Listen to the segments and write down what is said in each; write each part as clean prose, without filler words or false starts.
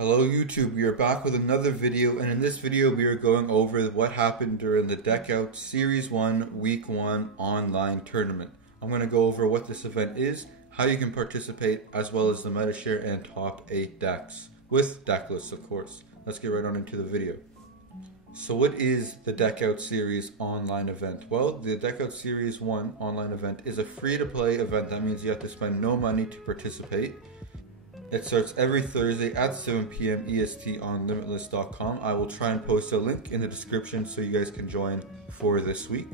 Hello YouTube, we are back with another video, and in this video we are going over what happened during the Deck Out Series 1 Week 1 online tournament. I'm going to go over what this event is, how you can participate, as well as the meta share and top 8 decks, with deck lists of course. Let's get right on into the video. So what is the Deck Out Series online event? Well, the Deck Out Series 1 online event is a free-to-play event. That means you have to spend no money to participate. It starts every Thursday at 7 p.m. EST on limitless.com. I will try and post a link in the description so you guys can join for this week.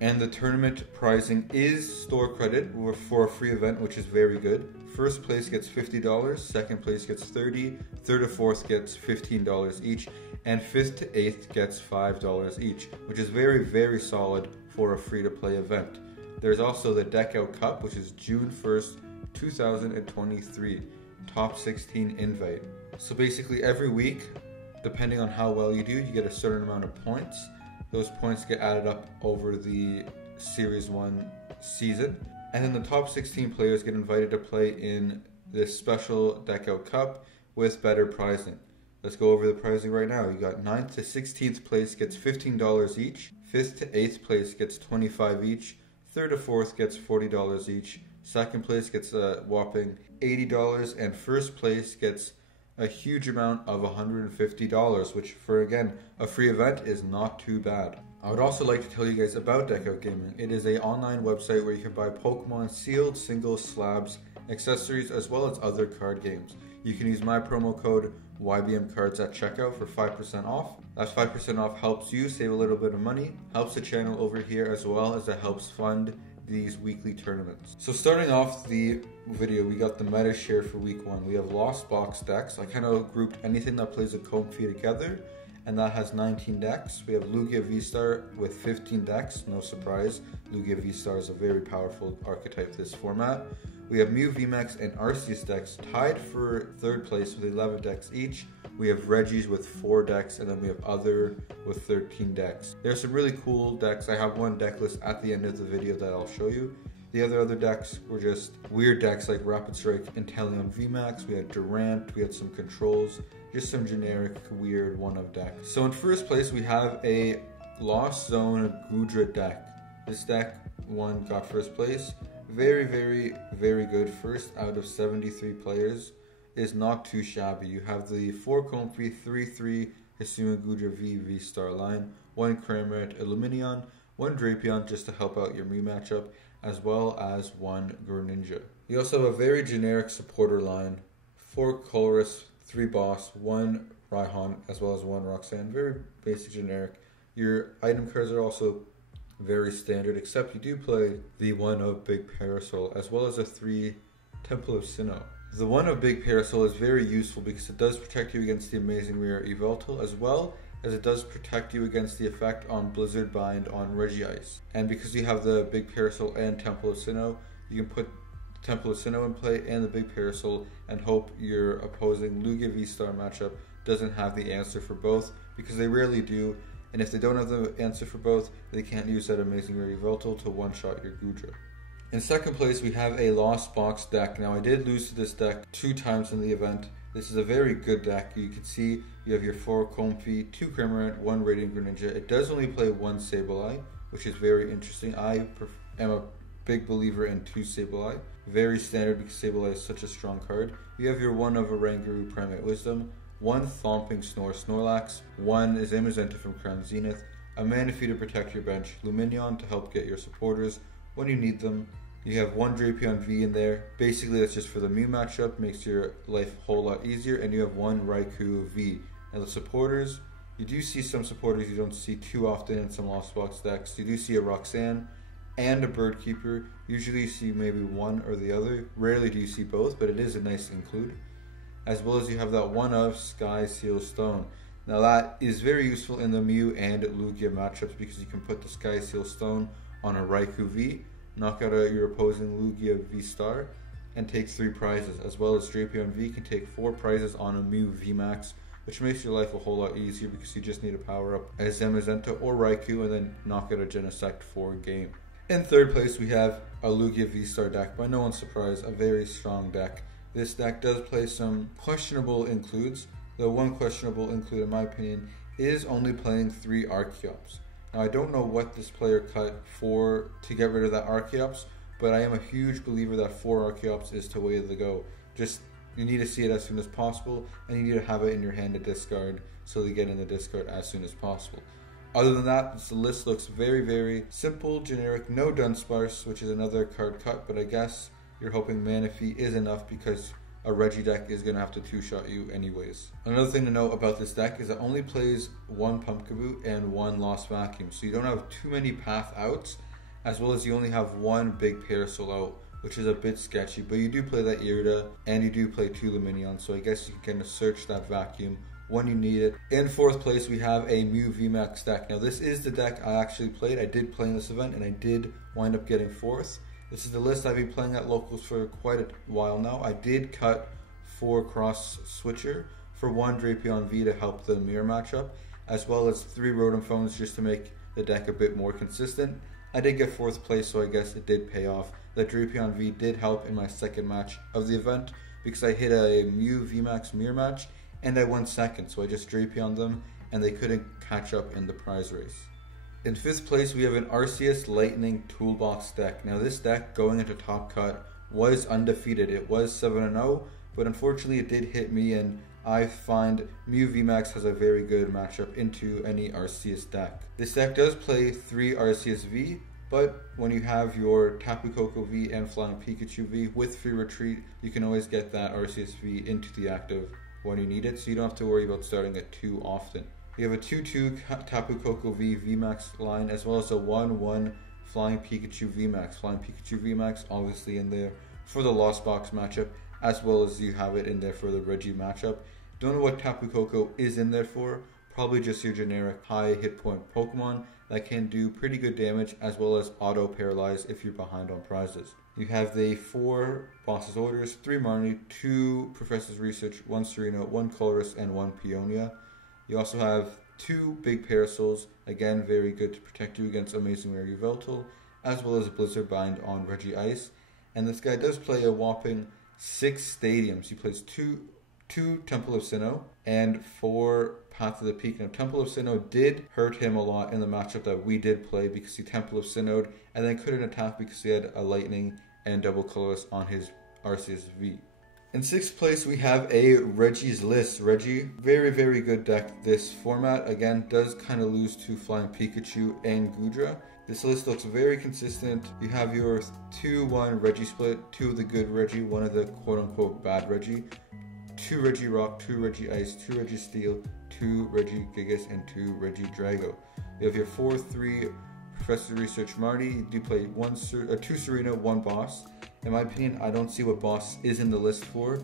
And the tournament pricing is store credit for a free event, which is very good. First place gets $50, second place gets $30, third to fourth gets $15 each, and fifth to eighth gets $5 each, which is very, very solid for a free-to-play event. There's also the Deck Out Cup, which is June 1st, 2023. Top 16 invite. So basically every week, depending on how well you do, you get a certain amount of points. Those points get added up over the Series 1 season. And then the top 16 players get invited to play in this special Deck Out Cup with better pricing. Let's go over the pricing right now. You got 9th to 16th place gets $15 each. 5th to 8th place gets $25 each. 3rd to 4th gets $40 each. Second place gets a whopping $80, and first place gets a huge amount of $150, which for, again, a free event is not too bad. I would also like to tell you guys about Deck Out Gaming. It is an online website where you can buy Pokemon sealed, singles, slabs, accessories, as well as other card games. You can use my promo code YBMCards at checkout for 5% off. That 5% off helps you save a little bit of money, helps the channel over here, as well as it helps fund these weekly tournaments. So starting off the video, we got the meta share for week 1. We have Lost Box decks. I kind of grouped anything that plays a Comfy together, and that has 19 decks. We have Lugia V-Star with 15 decks. No surprise, Lugia V-Star is a very powerful archetype this format. We have Mew VMAX and Arceus decks tied for third place with 11 decks each. We have Reggie's with 4 decks, and then we have Other with 13 decks. There are some really cool decks. I have one deck list at the end of the video that I'll show you. The other decks were just weird decks like Rapid Strike, Inteleon VMAX, we had Durant, we had some controls, just some generic weird one-of decks. So in first place we have a Lost Zone Goodra deck. This deck got first place. Very, very, very good. First out of 73 players. Is not too shabby. You have the 4 Comfy, 3/3 Hisui Goodra V-Star line, 1 Cramorant Illuminion, 1 Drapion just to help out your Mew matchup, as well as 1 Greninja. You also have a very generic supporter line, 4 Colress, 3 Boss, 1 Raihan, as well as 1 Roxanne. Very basic generic. Your item cards are also very standard, except you do play the 1 of Big Parasol, as well as a 3 Temple of Sinnoh. The 1 of Big Parasol is very useful because it does protect you against the amazing rare Yveltal, as well as it does protect you against the effect on Blizzard Bind on Regice. And because you have the Big Parasol and Temple of Sinnoh, you can put Temple of Sinnoh in play and the Big Parasol and hope your opposing Lugia V-Star matchup doesn't have the answer for both, because they rarely do. And if they don't have the answer for both, they can't use that amazing rare Yveltal to one-shot your Goodra. In second place, we have a Lost Box deck. Now, I did lose to this deck 2 times in the event. This is a very good deck. You can see you have your 4 Comfy, 2 Cramorant, 1 Radiant Greninja. It does only play 1 Sableye, which is very interesting. I am a big believer in 2 Sableye. Very standard because Sableye is such a strong card. You have your 1 of Oranguru Primate Wisdom, 1 Thomping Snorlax, 1 Zamazenta from Crown Zenith, a Manaphy to protect your bench, Luminion to help get your supporters when you need them. You have 1 Drapion V in there. Basically, that's just for the Mew matchup, makes your life a whole lot easier. And you have 1 Raikou V. And the supporters, you do see some supporters you don't see too often in some Lost Box decks. You do see a Roxanne and a Birdkeeper. Usually you see maybe one or the other. Rarely do you see both, but it is a nice include. As well as you have that 1 of Sky Seal Stone. Now that is very useful in the Mew and Lugia matchups because you can put the Sky Seal Stone on a Raikou V, knock out your opposing Lugia V-Star, and take 3 prizes, as well as Drapion V can take 4 prizes on a Mew VMAX, which makes your life a whole lot easier because you just need to power up a Zamazenta or Raikou and then knock out a Genesect for a game. In third place, we have a Lugia V-Star deck. By no one's surprise, a very strong deck. This deck does play some questionable includes. The one questionable include, in my opinion, is only playing 3 Archeops. Now, I don't know what this player cut for to get rid of that Archeops, but I am a huge believer that 4 Archeops is the way to go. Just, you need to see it as soon as possible, and you need to have it in your hand to discard, so they get in the discard as soon as possible. Other than that, the list looks very, very simple, generic, no Dunsparce, which is another card cut, but I guess you're hoping Manaphy is enough because a Reggie deck is going to have to 2-shot you anyways. Another thing to note about this deck is it only plays 1 Pumpkaboo and 1 Lost Vacuum, so you don't have too many path outs, as well as you only have 1 big Parasol out, which is a bit sketchy, but you do play that Irida, and you do play 2 Luminion, so I guess you can kind of search that vacuum when you need it. In 4th place, we have a Mew VMAX deck. Now, this is the deck I actually played. I did play in this event, and I did wind up getting 4th. This is the list I've been playing at locals for quite a while now. I did cut 4 Cross Switcher for 1 Drapion V to help the mirror matchup, as well as 3 Rotom Phones just to make the deck a bit more consistent. I did get 4th place, so I guess it did pay off. The Drapion V did help in my second match of the event because I hit a Mew VMAX mirror match and I won 2nd, so I just Drapion them and they couldn't catch up in the prize race. In 5th place, we have an Arceus Lightning Toolbox deck. Now, this deck going into Top Cut was undefeated. It was 7-0, but unfortunately it did hit me, and I find Mew VMAX has a very good matchup into any Arceus deck. This deck does play 3 Arceus V, but when you have your Tapu Koko V and Flying Pikachu V with free retreat, you can always get that Arceus V into the active when you need it, so you don't have to worry about starting it too often. We have a 2-2 Tapu Koko V VMAX line, as well as a 1-1 Flying Pikachu VMAX. Flying Pikachu VMAX obviously in there for the Lost Box matchup, as well as you have it in there for the Reggie matchup. Don't know what Tapu Koko is in there for. Probably just your generic high hit point Pokemon that can do pretty good damage, as well as auto paralyze if you're behind on prizes. You have the 4 Boss's Orders, 3 Marnie, 2 Professor's Research, 1 Serena, 1 Colress, and 1 Peonia. You also have 2 big Parasols, again very good to protect you against Amazing Rare Yveltal, as well as Blizzard Bind on Reggie Ice. And this guy does play a whopping 6 stadiums. He plays 2 Temple of Sinnoh and 4 Path of the Peak. Now, Temple of Sinnoh did hurt him a lot in the matchup that we did play because he Temple of Sinnoh'd and then couldn't attack because he had a Lightning and double colorless on his Arceus V. In 6th place, we have a Reggie's List. Reggie, very, very good deck. This format, again, does kind of lose to Flying Pikachu and Goodra. This list looks very consistent. You have your 2-1 Reggie split, 2 of the good Reggie, 1 of the quote-unquote bad Reggie, 2 Reggie Rock, 2 Reggie Ice, 2 Reggie Steel, 2 Reggie Gigas, and 2 Reggie Drago. You have your 4-3 Professor Research Marty. You do play 2 Serena, 1 Boss. In my opinion, I don't see what Boss is in the list for.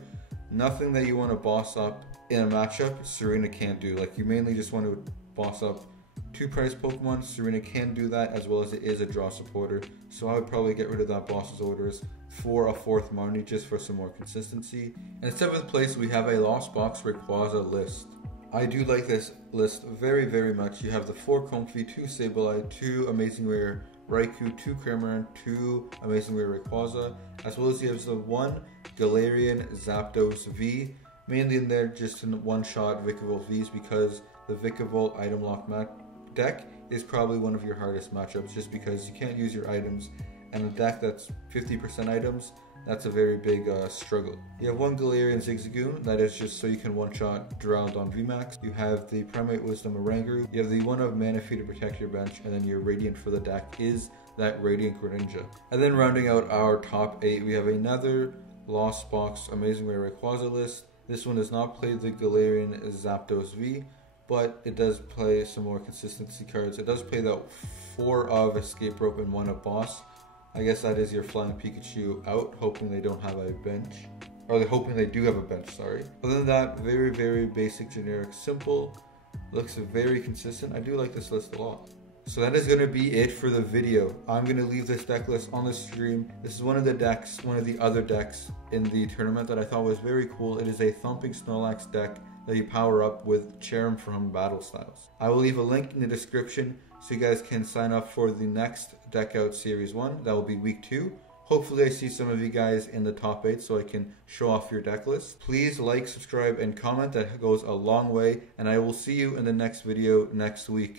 Nothing that you want to boss up in a matchup, Serena can't do. Like, you mainly just want to boss up 2 prize Pokemon. Serena can do that, as well as it is a draw supporter. So I would probably get rid of that Boss's Orders for a 4th Marnie just for some more consistency. And in 7th place, we have a Lost Box Rayquaza list. I do like this list very, very much. You have the 4 Comfey, 2 Sableye, 2 Amazing Rare Raikou, 2 Cramorant, 2 Amazing Rare Rayquaza, as well as you have the 1 Galarian Zapdos V, mainly in there just in one-shot Vikavolt Vs because the Vikavolt item lock deck is probably one of your hardest matchups just because you can't use your items, and a deck that's 50% items, that's a very big struggle. You have 1 Galarian Zigzagoon, that is just so you can one-shot Duraludon VMAX. You have the Primate Wisdom Oranguru. You have the 1 of Manaphy to protect your bench, and then your Radiant for the deck is that Radiant Greninja. And then rounding out our top 8, we have another Lost Box Amazing Rare Rayquaza list. This one does not play the Galarian Zapdos V, but it does play some more consistency cards. It does play the 4 of Escape Rope and 1 of Boss. I guess that is your Flying Pikachu out, hoping they don't have a bench. Or they're hoping they do have a bench, sorry. Other than that, very, very basic, generic, simple. Looks very consistent. I do like this list a lot. So that is going to be it for the video. I'm going to leave this deck list on the stream. This is one of the decks, one of the other decks in the tournament that I thought was very cool. It is a Thumping Snorlax deck that you power up with Cherrim from Battle Styles. I will leave a link in the description so you guys can sign up for the next Deck Out Series 1. That will be week 2. Hopefully I see some of you guys in the top 8 so I can show off your deck list. Please like, subscribe, and comment. That goes a long way, and I will see you in the next video next week.